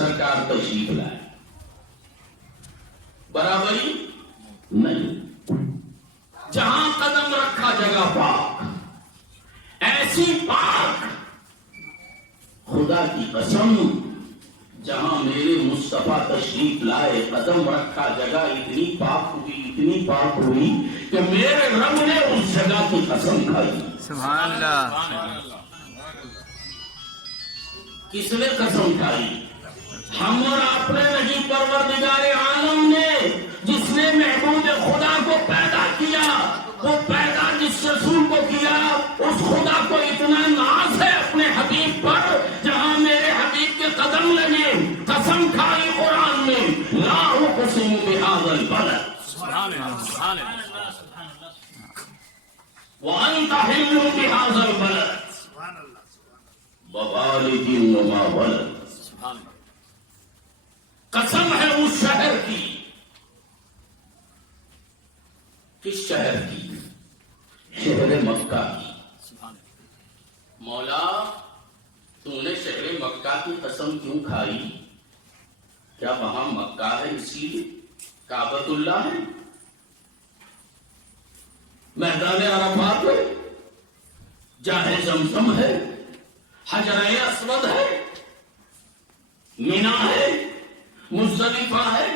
سرکار تشریف لائے، برابری نہیں، جہاں قدم رکھا جگہ پاک، ایسی پاک خدا کی قسم جہاں میرے مصطفیٰ تشریف لائے قدم رکھا جگہ اتنی پاک ہوئی کہ میرے رب نے اس جگہ کی قسم کھائی۔ سبحان اللہ۔ کس نے قسم کھائی؟ ہم اور آپ نے نہیں، پروردگار عالم نے، جس نے محبوب خدا کو پیدا کیا، وہ پیدا جس رسول کو کیا، اس خدا کو اتنا ناز ہے اپنے حبیب پر، جہاں میرے حبیب کے قدم لگے قسم کھائی قرآن میں، لا اقسم بہذا البلد وانت حل بہذا البلد ووالد وما ولد، قسم ہے اس شہر کی۔ کس شہر کی؟ شہر مکہ کی۔ مولا تم نے شہر مکہ کی قسم کیوں کھائی؟ کیا وہاں مکہ ہے اس لیے؟ کعبۃ اللہ ہے، میدان عرفات ہے، جاہ زمزم ہے، حجر اسود ہے، مینا ہے، مزدلفہ ہے،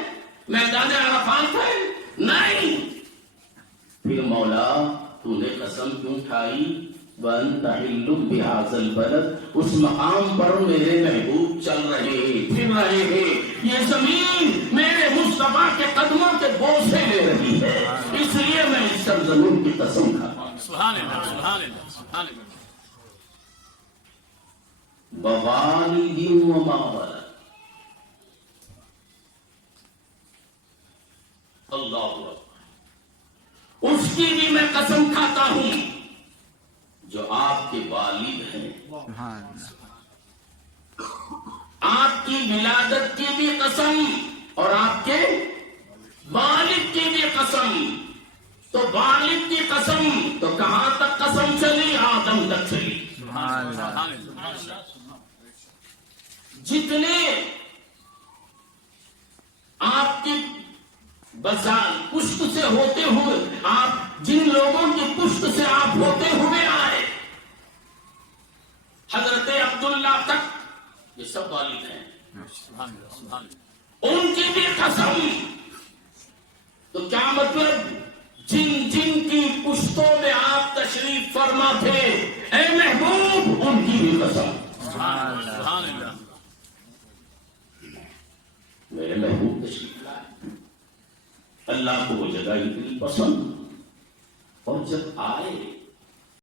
میدان عرفات ہے؟ نہیں۔ پھر مولا تو نے قسم کیوں کھائی؟ وَأَنْتَ حِلٌّ بِهَذَا الْبَلَدِ، اس مقام پر میرے محبوب چل رہے ہیں، پھر رہے ہیں، یہ زمین میرے مصطفیٰ کے قدموں کے بوسے لے رہی ہے، اس لیے میں اس سرزمین کی قسم کھاتا ہوں۔ سبحان اللہ، سبحان اللہ، سبحان اللہ۔ ووالد وما ولد، اللہ اکبر، اس کی بھی میں قسم کھاتا ہوں جو آپ کے والد ہیں، آپ کی ولادت کی بھی قسم اور آپ کے والد کی بھی قسم۔ تو والد کی قسم تو کہاں تک قسم چلی؟ آدم تک چلی۔ جتنے آپ کی بسال پشت سے ہوتے ہوئے، آپ جن لوگوں کی پشت سے آپ ہوتے ہوئے آئے، حضرت عبداللہ تک، یہ سب والد ہیں، ان کی بھی قسم۔ تو کیا مطلب؟ جن جن کی پشتوں میں آپ تشریف فرما تھے، اے محبوب، ان کی بھی قسم۔ میرے محبوب تشریف لائے، اللہ کو وہ جگہ اتنی پسند، اور جب آئے